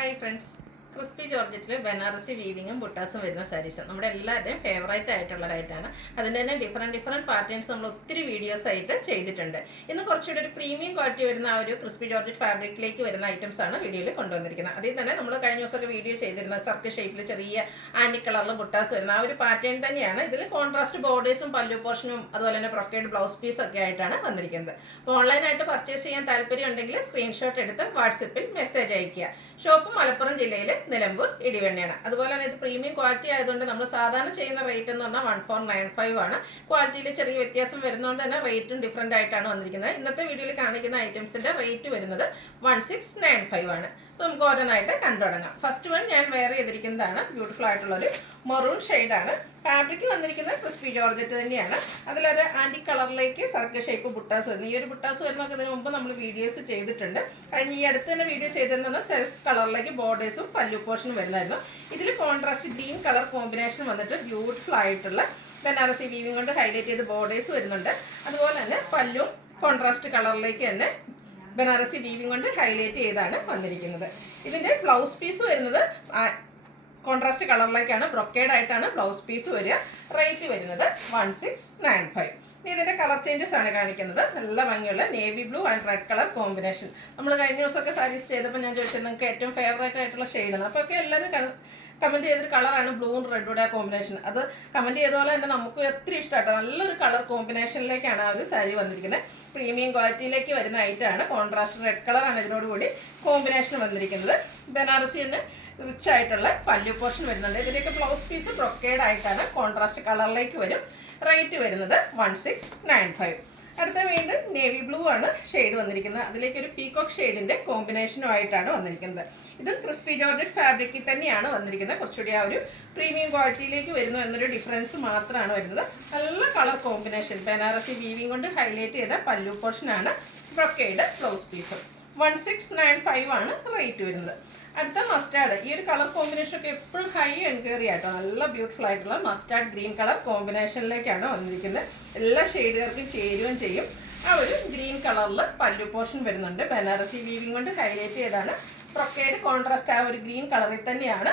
Hi friends, crispy ജോർജറ്റിൽ Banarasi വീവിങ്ങും ബുട്ടാസും വരുന്ന സാരീസ് നമ്മുടെ എല്ലാവരുടെയും ഫേവറേറ്റ് ആയിട്ടുള്ളതായിട്ടാണ്. അതിൻ്റെ തന്നെ ഡിഫറെൻറ്റ് പാറ്റേൺസ് നമ്മൾ ഒത്തിരി വീഡിയോസ് ആയിട്ട് ചെയ്തിട്ടുണ്ട്. ഇന്ന് കുറച്ചുകൂടി ഒരു പ്രീമിയം ക്വാളിറ്റി വരുന്ന ആ ഒരു ക്രിസ്പി ജോർജറ്റ് ഫാബ്രിക്കിലേക്ക് വരുന്ന ഐറ്റംസ് ആണ് വീഡിയോയിൽ കൊണ്ടുവന്നിരിക്കുന്നത്. അതിൽ തന്നെ നമ്മൾ കഴിഞ്ഞ ദിവസമൊക്കെ വീഡിയോ ചെയ്തിരുന്ന സർക്കിൾ ഷേപ്പിൽ ചെറിയ ആൻറ്റി കളറിൽ ബുട്ടാസ് വരുന്ന ആ ഒരു പാറ്റേൺ തന്നെയാണ്. ഇതിൽ കോൺട്രാസ്റ്റ് ബോർഡേഴ്സും പല്ലു പോർഷനും അതുപോലെ തന്നെ ബ്രൊക്കേഡ് ബ്ലൗസ് പീസും ഒക്കെ ആയിട്ടാണ് വന്നിരിക്കുന്നത്. അപ്പോൾ ഓൺലൈനായിട്ട് പർച്ചേസ് ചെയ്യാൻ താല്പര്യം ഉണ്ടെങ്കിൽ സ്ക്രീൻഷോട്ട് എടുത്ത് വാട്സപ്പിൽ മെസ്സേജ് അയയ്ക്കുക. ഷോപ്പ് മലപ്പുറം ജില്ലയിൽ നിലമ്പൂർ ഇടിവെണ്ണയാണ്. അതുപോലെ തന്നെ ഇത് പ്രീമിയം ക്വാളിറ്റി ആയതുകൊണ്ട് നമ്മൾ സാധാരണ ചെയ്യുന്ന റേറ്റ് എന്ന് പറഞ്ഞാൽ 1495 ആണ്. ക്വാളിറ്റിയിൽ ചെറിയ വ്യത്യാസം വരുന്നതുകൊണ്ട് തന്നെ റേറ്റും ഡിഫറൻ്റ് ആയിട്ടാണ് വന്നിരിക്കുന്നത്. ഇന്നത്തെ വീഡിയോയിൽ കാണിക്കുന്ന ഐറ്റംസിൻ്റെ റേറ്റ് വരുന്നത് 1695 ആണ്. അപ്പോൾ നമുക്ക് ഓരോന്നായിട്ട് കണ്ടു തുടങ്ങാം. ഫസ്റ്റ് വൺ ഞാൻ വെയർ ചെയ്തിരിക്കുന്നതാണ്. ബ്യൂട്ടിഫുൾ ആയിട്ടുള്ളൊരു മെറൂൺ ഷെയ്ഡാണ്. ഫാബ്രിക് വന്നിരിക്കുന്നത് ക്രിസ്പി ജോർജറ്റ് തന്നെയാണ്. അതിലൊരു ആൻറ്റി കളറിലേക്ക് സർക്കിൾ ഷേപ്പ് ബുട്ടാസ് വരുന്നത്. ഈ ഒരു ബുട്ടാസ് വരുന്നതൊക്കെ ഇതിന് മുമ്പ് നമ്മൾ വീഡിയോസ് ചെയ്തിട്ടുണ്ട്. കഴിഞ്ഞ് ഈ അടുത്ത് തന്നെ വീഡിയോ ചെയ്തതെന്ന് സെൽഫ് കളറിലേക്ക് ബോർഡേഴ്സും പല്ലു പോർഷനും വരുന്നതായിരുന്നു. ഇതിൽ കോൺട്രാസ്റ്റ് ഗ്രീൻ കളർ കോമ്പിനേഷൻ വന്നിട്ട് ബ്യൂട്ടിഫുൾ ആയിട്ടുള്ള ബനാറസി വീവിംഗ് കൊണ്ട് ഹൈലൈറ്റ് ചെയ്ത് ബോർഡേഴ്സ് വരുന്നുണ്ട്. അതുപോലെ തന്നെ പല്ലും കോൺട്രാസ്റ്റ് കളറിലേക്ക് തന്നെ ബനാറസി വീവിംഗ് കൊണ്ട് ഹൈലൈറ്റ് ചെയ്താണ് വന്നിരിക്കുന്നത്. ഇതിൻ്റെ ബ്ലൗസ് പീസ് വരുന്നത് കോൺട്രാസ്റ്റ് കളറിലേക്കാണ്, ബ്രൊക്കേഡ് ആയിട്ടാണ് ബ്ലൗസ് പീസ് വരിക. റേറ്റ് വരുന്നത് 1695. ഇനി ഇതിൻ്റെ കളർ ചേഞ്ചസ് ആണ് കാണിക്കുന്നത്. നല്ല ഭംഗിയുള്ള navy blue and red colour combination. നമ്മൾ കഴിഞ്ഞ ദിവസമൊക്കെ സാരീസ് ചെയ്തപ്പോൾ ഞാൻ ചോദിച്ചത് നിങ്ങൾക്ക് ഏറ്റവും ഫേവറേറ്റ് ആയിട്ടുള്ള ഷെയ്ഡാണ്. അപ്പോൾ ഒക്കെ എല്ലാവരും കമൻറ്റ് ചെയ്തൊരു കളറാണ് ബ്ലൂവും റെഡുടെ കോമ്പിനേഷൻ. അത് കമൻറ്റ് ചെയ്ത പോലെ തന്നെ നമുക്ക് ഒത്തിരി ഇഷ്ടമാട്ടോ. നല്ലൊരു കളർ കോമ്പിനേഷനിലേക്കാണ് ആ ഒരു സാരി വന്നിരിക്കുന്നത്. പ്രീമിയം ക്വാളിറ്റിയിലേക്ക് വരുന്ന ഐറ്റമാണ്. കോൺട്രാസ്റ്റ് റെഡ് കളറാണ് ഇതിനോടുകൂടി കോമ്പിനേഷൻ വന്നിരിക്കുന്നത്. ബനാറസി തന്നെ റിച്ച് ആയിട്ടുള്ള പല്ലു പോർഷൻ വരുന്നുണ്ട്. ഇതിലേക്ക് ബ്ലൗസ് പീസ് ബ്രൊക്കേഡ് ആയിട്ടാണ് കോൺട്രാസ്റ്റ് കളറിലേക്ക് വരും. റേറ്റ് വരുന്നത് 1695. അടുത്ത വീണ്ടും നേവി ബ്ലൂ ആണ് ഷെയ്ഡ് വന്നിരിക്കുന്നത്. അതിലേക്ക് ഒരു പീകോക്ക് ഷെയ്ഡിൻ്റെ കോമ്പിനേഷനുമായിട്ടാണ് വന്നിരിക്കുന്നത്. ഇതും ക്രിസ്പി ജോർജറ്റ് ഫാബ്രിക്കിൽ തന്നെയാണ് വന്നിരിക്കുന്നത്. കുറച്ചുകൂടി ആ ഒരു പ്രീമിയം ക്വാളിറ്റിയിലേക്ക് വരുന്നു എന്നൊരു ഡിഫറൻസ് മാത്രമാണ് വരുന്നത്. നല്ല കളർ കോമ്പിനേഷൻ. ബനാറസി വീവിംഗ് കൊണ്ട് ഹൈലൈറ്റ് ചെയ്ത പല്ലു പോർഷനാണ്. Brocade blouse piece. 1695 ആണ് റേറ്റ് വരുന്നത്. അടുത്ത മസ്റ്റാർഡ്. ഈ ഒരു കളർ കോമ്പിനേഷനൊക്കെ എപ്പോഴും ഹൈ എൻക്വയറി ആയിട്ടോ. നല്ല ബ്യൂട്ടിഫുൾ ആയിട്ടുള്ള മസ്റ്റാർഡ് ഗ്രീൻ കളർ കോമ്പിനേഷനിലേക്കാണ് വന്നിരിക്കുന്നത്. എല്ലാ ഷെയ്ഡുകാർക്കും ചേരുകയും ചെയ്യും. ആ ഒരു ഗ്രീൻ കളറിൽ പല്ലു പോർഷൻ വരുന്നുണ്ട്. ബനാറസി വീവിംഗ് കൊണ്ട് ഹൈലൈറ്റ് ചെയ്താണ്. ബ്രൊക്കേഡ് കോൺട്രാസ്റ്റ് ആ ഒരു ഗ്രീൻ കളറിൽ തന്നെയാണ്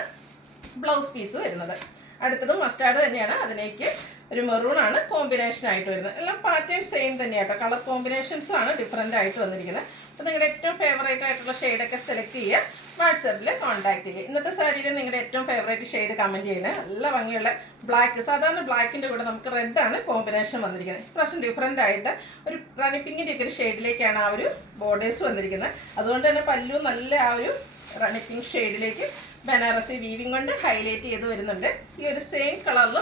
ബ്ലൗസ് പീസ് വരുന്നത്. അടുത്തതും മസ്റ്റാർഡ് തന്നെയാണ്. അതിലേക്ക് ഒരു മെറൂൺ ആണ് കോമ്പിനേഷൻ ആയിട്ട് വരുന്നത്. എല്ലാം പാറ്റേൺ സെയിം തന്നെയാട്ടോ. കളർ കോമ്പിനേഷൻസ് ആണ് ഡിഫറൻ്റ് ആയിട്ട് വന്നിരിക്കുന്നത്. അപ്പോൾ നിങ്ങളുടെ ഏറ്റവും ഫേവറേറ്റ് ആയിട്ടുള്ള ഷെയ്ഡൊക്കെ സെലക്ട് ചെയ്യുക. വാട്സാപ്പിൽ കോൺടാക്ട് ചെയ്യുക. ഇന്നത്തെ സാരിയിൽ നിങ്ങളുടെ ഏറ്റവും ഫേവറേറ്റ് ഷെയ്ഡ് കമൻറ്റ് ചെയ്യണേ. നല്ല ഭംഗിയുള്ള ബ്ലാക്ക്. സാധാരണ ബ്ലാക്കിൻ്റെ കൂടെ നമുക്ക് റെഡാണ് കോമ്പിനേഷൻ വന്നിരിക്കുന്നത്. ഇപ്രാവശ്യം ഡിഫറൻ്റ് ആയിട്ട് ഒരു റാണി പിങ്കിൻ്റെ ഒക്കെ ഒരു ഷെയ്ഡിലേക്കാണ് ആ ഒരു ബോർഡേഴ്സ് വന്നിരിക്കുന്നത്. അതുകൊണ്ട് തന്നെ പല്ലു നല്ല ആ ഒരു റാണി പിങ്ക് ഷെയ്ഡിലേക്ക് ബനാറസി വീവിംഗ് കൊണ്ട് ഹൈലൈറ്റ് ചെയ്ത് വരുന്നുണ്ട്. ഈ ഒരു സെയിം കളറിൽ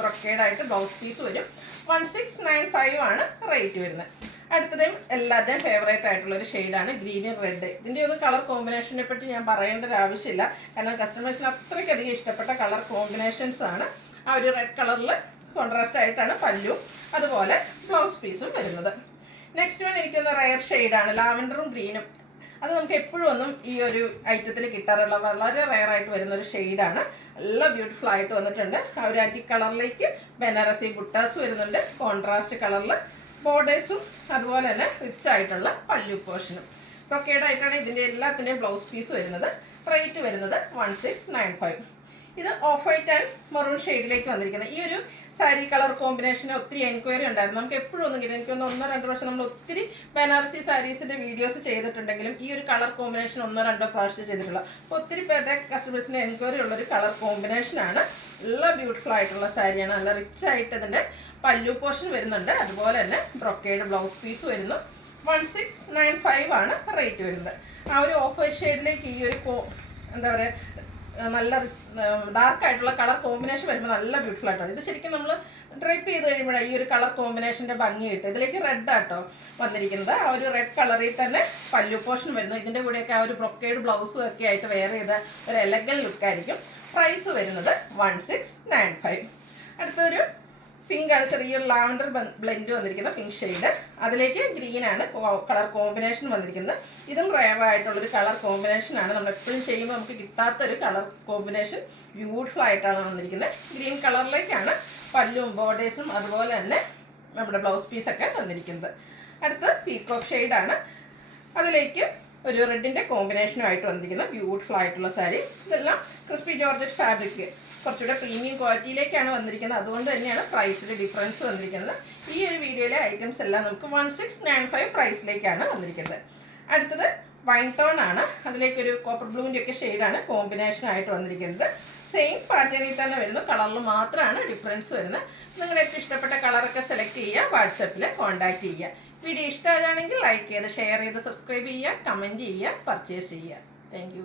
ബ്രൊക്കേഡായിട്ട് ബ്ലൗസ് പീസ് വരും. 1695 ആണ് റേറ്റ് വരുന്നത്. അടുത്തതും എല്ലാവരുടെയും ഫേവറേറ്റ് ആയിട്ടുള്ളൊരു ഷെയ്ഡാണ് ഗ്രീനും റെഡ്. ഇതിൻ്റെ ഒന്ന് കളർ കോമ്പിനേഷനെ പറ്റി ഞാൻ പറയേണ്ട ഒരു ആവശ്യമില്ല. കാരണം കസ്റ്റമേഴ്സിന് അത്രയ്ക്കധികം ഇഷ്ടപ്പെട്ട കളർ കോമ്പിനേഷൻസ് ആണ്. ആ ഒരു റെഡ് കളറിൽ കോൺട്രാസ്റ്റ് ആയിട്ടാണ് പല്ലും അതുപോലെ ബ്ലൗസ് പീസും വരുന്നത്. നെക്സ്റ്റ് വൺ എനിക്കൊന്ന് റയർ ഷെയ്ഡാണ്. ലാവൻഡറും ഗ്രീനും. അത് നമുക്ക് എപ്പോഴും ഒന്നും ഈ ഒരു ഐറ്റത്തിൽ കിട്ടാറുള്ള വളരെ റയറായിട്ട് വരുന്നൊരു ഷെയ്ഡാണ്. നല്ല ബ്യൂട്ടിഫുൾ ആയിട്ട് വന്നിട്ടുണ്ട്. ആ ഒരു ആൻറ്റി കളറിലേക്ക് ബനാറസി ബുട്ടാസ് വരുന്നുണ്ട്. കോൺട്രാസ്റ്റ് കളറിൽ ബോർഡേഴ്സും അതുപോലെ തന്നെ റിച്ച് ആയിട്ടുള്ള പല്ലു പോർഷനും. ബ്രൊക്കേഡായിട്ടാണ് ഇതിൻ്റെ എല്ലാത്തിൻ്റെയും ബ്ലൗസ് പീസ് വരുന്നത്. റേറ്റ് വരുന്നത് 1695. ഇത് ഓഫ് വൈറ്റ് ആൻഡ് മെറൂൺ ഷെയ്ഡിലേക്ക് വന്നിരിക്കുന്നത്. ഈ ഒരു സാരി കളർ കോമ്പിനേഷന് ഒത്തിരി എൻക്വയറി ഉണ്ടായിരുന്നു. നമുക്ക് എപ്പോഴും ഒന്നും കിട്ടും. എനിക്കൊന്ന് 1-2 പ്രാവശ്യം നമ്മൾ ഒത്തിരി ബനാറസി സാരീസിൻ്റെ വീഡിയോസ് ചെയ്തിട്ടുണ്ടെങ്കിലും ഈ ഒരു കളർ കോമ്പിനേഷൻ 1-2 പ്രാവശ്യം ചെയ്തിട്ടുള്ള. അപ്പോൾ ഒത്തിരി പേരുടെ കസ്റ്റമേഴ്സിന് എൻക്വയറി ഉള്ളൊരു കളർ കോമ്പിനേഷനാണ്. നല്ല ബ്യൂട്ടിഫുൾ ആയിട്ടുള്ള സാരിയാണ്. നല്ല റിച്ച് ആയിട്ട് ഇതിൻ്റെ പല്ലു പോർഷൻ വരുന്നുണ്ട്. അതുപോലെ തന്നെ ബ്രൊക്കേഡ് ബ്ലൗസ് പീസ് വരുന്നു. 1695 ആണ് റേറ്റ് വരുന്നത്. ആ ഒരു ഓഫ് വൈറ്റ് ഷെയ്ഡിലേക്ക് ഈ ഒരു എന്താ പറയുക നല്ല ഡാർക്ക് ആയിട്ടുള്ള കളർ കോമ്പിനേഷൻ വരുമ്പോൾ നല്ല ബ്യൂട്ടിഫുൾ ആയിട്ടാണ്. ഇത് ശരിക്കും നമ്മൾ ഡ്രൈപ്പ് ചെയ്ത് കഴിയുമ്പോഴാണ് ഈ ഒരു കളർ കോമ്പിനേഷൻ്റെ ഭംഗി കിട്ടും. ഇതിലേക്ക് റെഡ് ആട്ടോ വന്നിരിക്കുന്നത്. ആ ഒരു റെഡ് കളറിൽ തന്നെ പല്ലു പോർഷൻ വരുന്നു. ഇതിൻ്റെ കൂടെയൊക്കെ ആ ഒരു ബ്രൊക്കേഡ് ബ്ലൗസും ഒക്കെ ആയിട്ട് വെയർ ചെയ്ത ഒരു എലഗൻ ലുക്കായിരിക്കും. പ്രൈസ് വരുന്നത് 1695. അടുത്തൊരു പിങ്കാണ്. ചെറിയൊരു ലാവൻഡർ ബ്ലെൻഡ് വന്നിരിക്കുന്ന പിങ്ക് ഷെയ്ഡ്. അതിലേക്ക് ഗ്രീനാണ് കളർ കോമ്പിനേഷൻ വന്നിരിക്കുന്നത്. ഇതും റയറായിട്ടുള്ളൊരു കളർ കോമ്പിനേഷനാണ്. നമ്മൾ എപ്പോഴും ചെയ്യുമ്പോൾ നമുക്ക് കിട്ടാത്തൊരു കളർ കോമ്പിനേഷൻ. ബ്യൂട്ടിഫുൾ ആയിട്ടാണ് വന്നിരിക്കുന്നത്. ഗ്രീൻ കളറിലേക്കാണ് പല്ലും ബോർഡേഴ്സും അതുപോലെ തന്നെ നമ്മുടെ ബ്ലൗസ് പീസൊക്കെ വന്നിരിക്കുന്നത്. അടുത്ത് പീകോക്ക് ഷെയ്ഡാണ്. അതിലേക്ക് ഒരു റെഡിൻ്റെ കോമ്പിനേഷനുമായിട്ട് വന്നിരിക്കുന്ന ബ്യൂട്ടിഫുൾ ആയിട്ടുള്ള സാരി. ഇതെല്ലാം ക്രിസ്പി ജോർജറ്റ് ഫാബ്രിക്, കുറച്ചുകൂടെ പ്രീമിയം ക്വാളിറ്റിയിലേക്കാണ് വന്നിരിക്കുന്നത്. അതുകൊണ്ട് തന്നെയാണ് പ്രൈസിൽ ഡിഫറൻസ് വന്നിരിക്കുന്നത്. ഈ ഒരു വീഡിയോയിലെ ഐറ്റംസ് എല്ലാം നമുക്ക് 1695 പ്രൈസിലേക്കാണ് വന്നിരിക്കുന്നത്. അടുത്തത് വൈൻ ടോൺ ആണ്. അതിലേക്കൊരു കോപ്പർ ബ്ലൂവിൻ്റെ ഒക്കെ ഷെയ്ഡാണ് കോമ്പിനേഷനായിട്ട് വന്നിരിക്കുന്നത്. സെയിം പാറ്റേണിൽ തന്നെ വരുന്ന കളറിൽ മാത്രമാണ് ഡിഫറൻസ് വരുന്നത്. നിങ്ങളുടെ ഏറ്റവും ഇഷ്ടപ്പെട്ട കളറൊക്കെ സെലക്ട് ചെയ്യുക, വാട്സപ്പിൽ കോൺടാക്ട് ചെയ്യുക. വീഡിയോ ഇഷ്ടമാകുകയാണെങ്കിൽ ലൈക്ക് ചെയ്ത് ഷെയർ ചെയ്ത് സബ്സ്ക്രൈബ് ചെയ്യുക, കമൻറ്റ് ചെയ്യുക, പർച്ചേസ് ചെയ്യുക. താങ്ക്